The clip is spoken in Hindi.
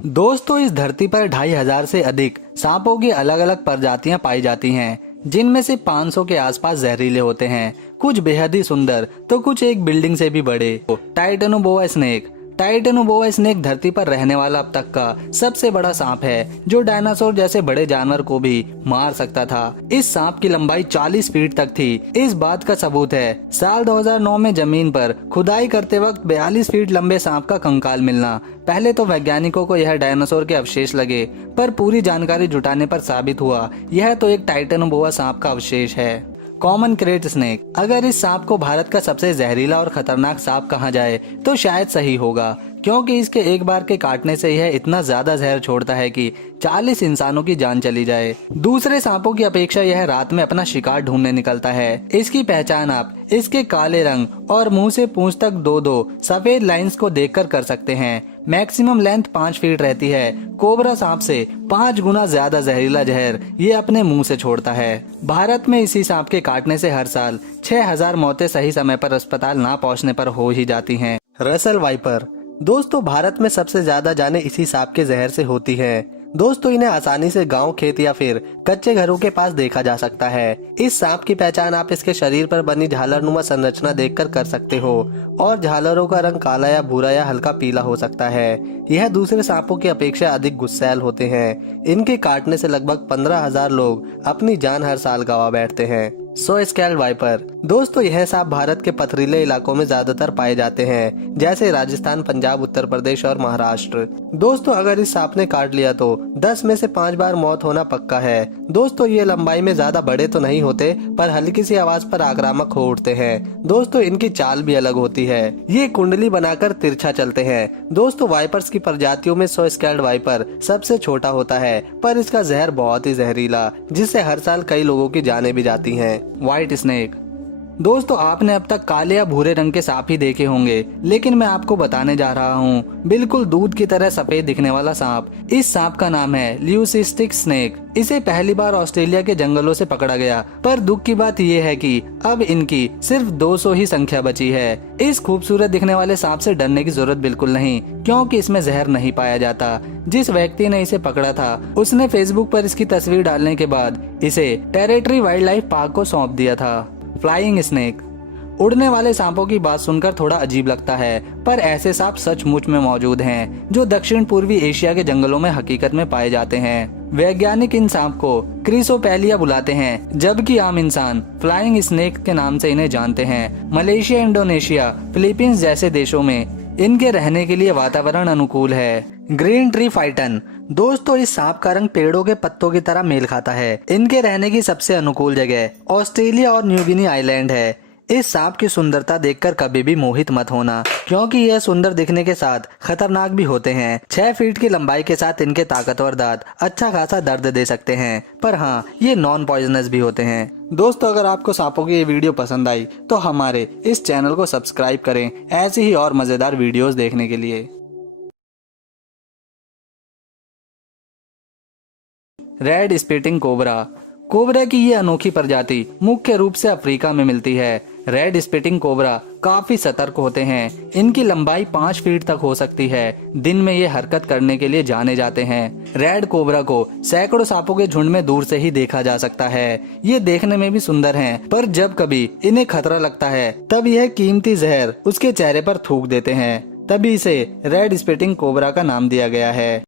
दोस्तों इस धरती पर 2500 से अधिक सांपों की अलग अलग प्रजातियां पाई जाती हैं, जिनमें से 500 के आसपास जहरीले होते हैं। कुछ बेहद ही सुंदर तो कुछ एक बिल्डिंग से भी बड़े। Titanoboa snake. टाइटेनोबोआ स्नेक धरती पर रहने वाला अब तक का सबसे बड़ा सांप है, जो डायनासोर जैसे बड़े जानवर को भी मार सकता था। इस सांप की लंबाई 40 फीट तक थी। इस बात का सबूत है साल 2009 में जमीन पर खुदाई करते वक्त 42 फीट लंबे सांप का कंकाल मिलना। पहले तो वैज्ञानिकों को यह डायनासोर के अवशेष लगे, पर पूरी जानकारी जुटाने पर साबित हुआ यह तो एक टाइटेनोबोआ सांप का अवशेष है। Common crate snake. अगर इस सांप को भारत का सबसे जहरीला और खतरनाक सांप कहा जाए तो शायद सही होगा, क्योंकि इसके एक बार के काटने से यह इतना ज्यादा जहर छोड़ता है कि 40 इंसानों की जान चली जाए। दूसरे सांपों की अपेक्षा यह रात में अपना शिकार ढूंढने निकलता है। इसकी पहचान आप इसके काले रंग और मुंह से पूंछ तक दो सफेद लाइंस को देखकर कर सकते हैं। मैक्सिमम लेंथ 5 फीट रहती है। कोबरा सांप से 5 गुना ज्यादा जहरीला जहर ये अपने मुंह से छोड़ता है। भारत में इसी सांप के काटने से हर साल 6000 मौतें सही समय पर अस्पताल ना पहुंचने पर हो ही जाती हैं। Russell viper. दोस्तों भारत में सबसे ज्यादा जाने इसी सांप के जहर से होती है। दोस्तों इन्हें आसानी से गांव, खेत या फिर कच्चे घरों के पास देखा जा सकता है। इस सांप की पहचान आप इसके शरीर पर बनी झालरनुमा संरचना देखकर कर सकते हो, और झालरों का रंग काला या भूरा या हल्का पीला हो सकता है। यह दूसरे सांपों की अपेक्षा अधिक गुस्सैल होते हैं। इनके काटने से लगभग 15,000 लोग अपनी जान हर साल गंवा बैठते हैं। सो स्केल्ड वाइपर। दोस्तों यह सांप भारत के पथरीले इलाकों में ज्यादातर पाए जाते हैं, जैसे राजस्थान, पंजाब, उत्तर प्रदेश और महाराष्ट्र। दोस्तों अगर इस सांप ने काट लिया तो 10 में से 5 बार मौत होना पक्का है। दोस्तों ये लंबाई में ज्यादा बड़े तो नहीं होते, पर हल्की सी आवाज पर आक्रामक हो उठते हैं। दोस्तों इनकी चाल भी अलग होती है। ये कुंडली बनाकर तिरछा चलते हैं। दोस्तों वाइपर्स की प्रजातियों में सो स्केल्ड वाइपर सबसे छोटा होता है, पर इसका जहर बहुत ही जहरीला, जिससे हर साल कई लोगों की जानें भी जाती हैं। White snake. दोस्तों आपने अब तक काले या भूरे रंग के सांप ही देखे होंगे, लेकिन मैं आपको बताने जा रहा हूँ बिल्कुल दूध की तरह सफेद दिखने वाला सांप। इस सांप का नाम है ल्यूसिस्टिक स्नेक। इसे पहली बार ऑस्ट्रेलिया के जंगलों से पकड़ा गया, पर दुख की बात यह है कि अब इनकी सिर्फ 200 ही संख्या बची है। इस खूबसूरत दिखने वाले सांप से डरने की जरूरत बिल्कुल नहीं, क्योंकि इसमें जहर नहीं पाया जाता। जिस व्यक्ति ने इसे पकड़ा था उसने फेसबुक पर इसकी तस्वीर डालने के बाद इसे टेरिटरी वाइल्ड लाइफ पार्क को सौंप दिया था। Flying snake. उड़ने वाले सांपों की बात सुनकर थोड़ा अजीब लगता है, पर ऐसे सांप सचमुच में मौजूद हैं, जो दक्षिण पूर्वी एशिया के जंगलों में हकीकत में पाए जाते हैं। वैज्ञानिक इन सांप को क्रिसोपेलिया बुलाते हैं, जबकि आम इंसान फ्लाइंग स्नेक के नाम से इन्हें जानते हैं। मलेशिया, इंडोनेशिया, फिलीपींस जैसे देशों में इनके रहने के लिए वातावरण अनुकूल है। Green tree Phaeton. दोस्तों इस सांप का रंग पेड़ों के पत्तों की तरह मेल खाता है। इनके रहने की सबसे अनुकूल जगह ऑस्ट्रेलिया और न्यू गिनी आइलैंड है। इस सांप की सुंदरता देखकर कभी भी मोहित मत होना, क्योंकि यह सुंदर दिखने के साथ खतरनाक भी होते हैं। 6 फीट की लंबाई के साथ इनके ताकतवर दांत अच्छा खासा दर्द दे सकते हैं, पर हाँ ये नॉन पॉइजनस भी होते हैं। दोस्तों अगर आपको सांपों की ये वीडियो पसंद आई तो हमारे इस चैनल को सब्सक्राइब करें ऐसी ही और मजेदार वीडियोस देखने के लिए। Red spitting cobra. कोबरा की ये अनोखी प्रजाति मुख्य रूप से अफ्रीका में मिलती है। रेड स्पिटिंग कोबरा काफी सतर्क होते हैं। इनकी लंबाई 5 फीट तक हो सकती है। दिन में ये हरकत करने के लिए जाने जाते हैं। रेड कोबरा को सैकड़ों सांपों के झुंड में दूर से ही देखा जा सकता है। ये देखने में भी सुंदर हैं, पर जब कभी इन्हें खतरा लगता है तब यह कीमती जहर उसके चेहरे पर थूक देते हैं। तभी इसे रेड स्पिटिंग कोबरा का नाम दिया गया है।